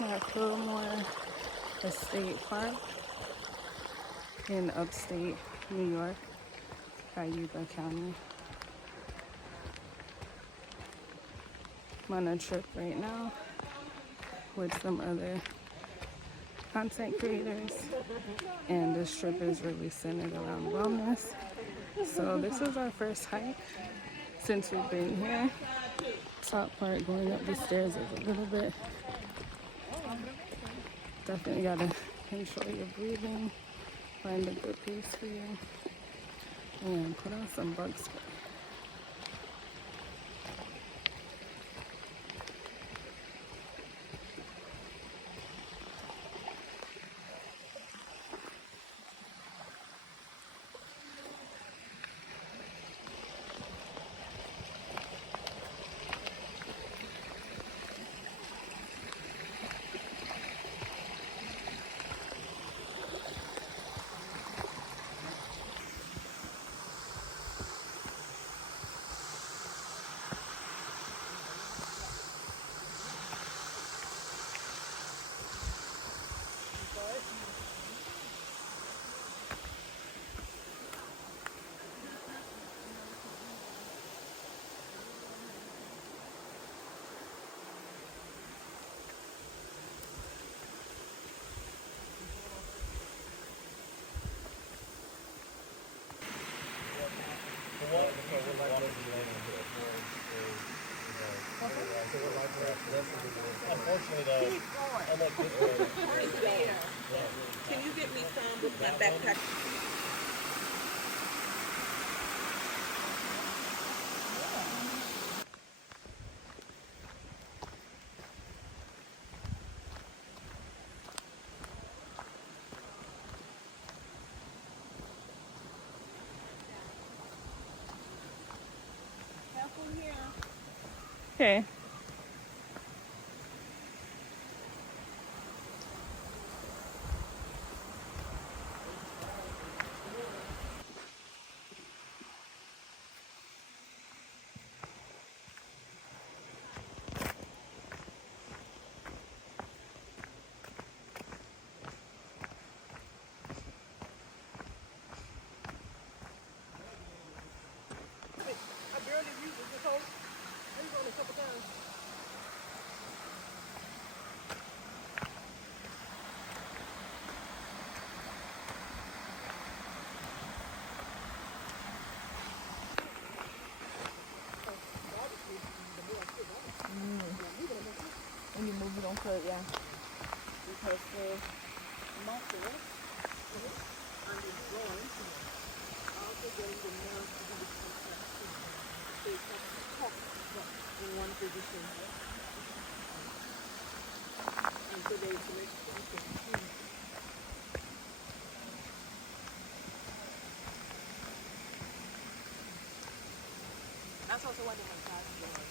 at Fillmore State Park in upstate New York, Cayuga County. I'm on a trip right now with some other content creators, and this trip is really centered around wellness. So this is our first hike since we've been here. Top part going up the stairs is a little bit. Definitely gotta control your breathing, find a good pace for you, and put on some bug spray. Unfortunately, though, I'm like this way. Can you get me some with my backpack? Careful here. Okay. I barely used it this whole. I used it on a couple times. When you move it on cut, yeah. Because muscle and the joints are also getting the nerve to do the contraction. So it's not stuck in one position. And so there is connection. That's also why they massage doors.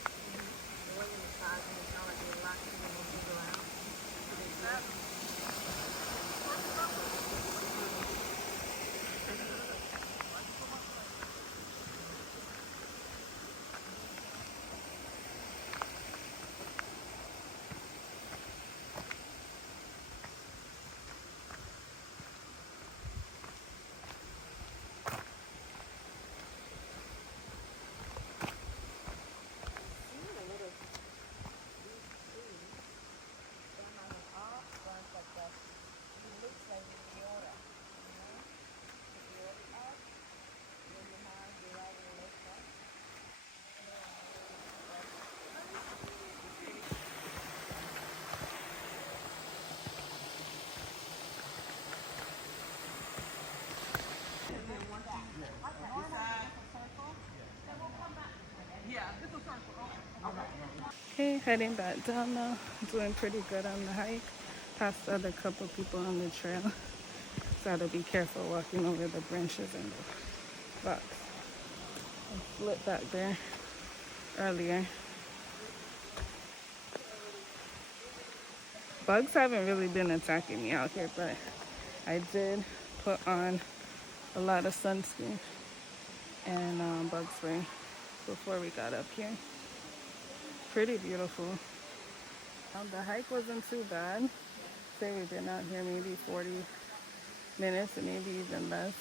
The way you massage and it's not like they relax and they move around. So they grab. Okay, heading back down now. Doing pretty good on the hike. Passed other couple people on the trail. Gotta be careful walking over the branches and the rocks. I slipped back there earlier. Bugs haven't really been attacking me out here, but I did put on a lot of sunscreen and bug spray before we got up here. Pretty beautiful. The hike wasn't too bad. Say we've been out here maybe 40 minutes or maybe even less.